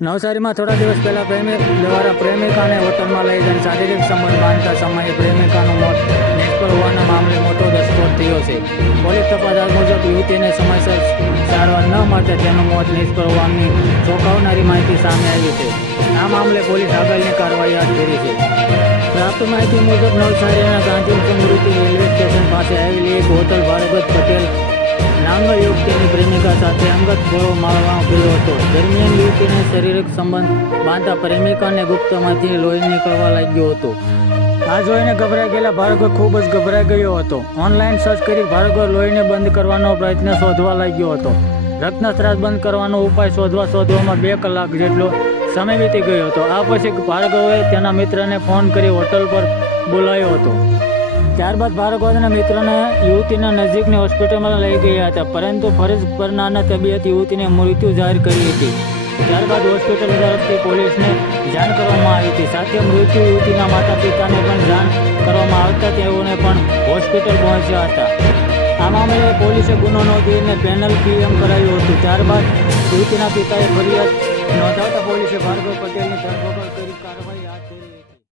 નવસારીમાં થોડા દિવસ પહેલા પ્રેમિક દ્વારા પ્રેમિકાને હોટલમાં લઈ જઈને શારીરિક સંબંધ બાંધતા સમયે પ્રેમિકાનું મોત નિષ્ફળ હોવાના મામલે મોટો દસ્ફોટ થયો છે. પોલીસ તપાસ મુજબ યુવતીને સમયસર સારવાર ન મળતા તેનું મોત નિષ્ફળ હોવાની ચોંકાવનારી માહિતી સામે આવી છે. આ મામલે પોલીસ આગળની કાર્યવાહી હાથ ધરી છે. પ્રાપ્ત માહિતી મુજબ નવસારીના ગાંધી સમૃદ્ધિ રેલવે સ્ટેશન પાસે આવેલી એક હોટલ ભારગત પટેલ નામનો યુવતીની પ્રેમિકા ગોળો મારવામાં ગયો હતો. દરમિયાન યુવતીને શારીરિક સંબંધ બાંધતા પ્રેમિકાને ગુપ્તમાંથી લોહી નીકળવા લાગ્યો હતો. આ જોઈને ગભરાઈ ગયેલા ભાર્ગવ ખૂબ જ ગભરાઈ ગયો હતો. ઓનલાઈન સર્ચ કરી ભાર્ગવ લોહીને બંધ કરવાનો પ્રયત્ન શોધવા લાગ્યો હતો. રત્નસ્ત્રાસ બંધ કરવાનો ઉપાય શોધવા શોધવામાં બે કલાક જેટલો સમય વીતી ગયો હતો. આ પછી ભાર્ગવે તેના મિત્રને ફોન કરી હોટલ પર બોલાવ્યો હતો. ત્યારબાદ ભારગવાદના મિત્રને યુવતીના નજીકની હોસ્પિટલમાં લઈ ગયા હતા, પરંતુ ફરજ પરનાના તબિયત યુવતીને મૃત્યુ જાહેર કરી હતી. ત્યારબાદ હોસ્પિટલ તરફથી પોલીસને જાણ કરવામાં આવી હતી. સાથે મૃત્યુ યુવતીના માતા પિતાને પણ જાણ કરવામાં આવતા તેઓને પણ હોસ્પિટલ પહોંચ્યા હતા. આ મામલે પોલીસે ગુનો નોંધીને પેનલ પીએમ કરાયું હતું. ત્યારબાદ યુવતીના પિતાએ ફરિયાદ નોંધાવતા પોલીસે ભાર્ગવ પટેલની ધરપકડ કરી કાર્યવાહી હાથ ધરી.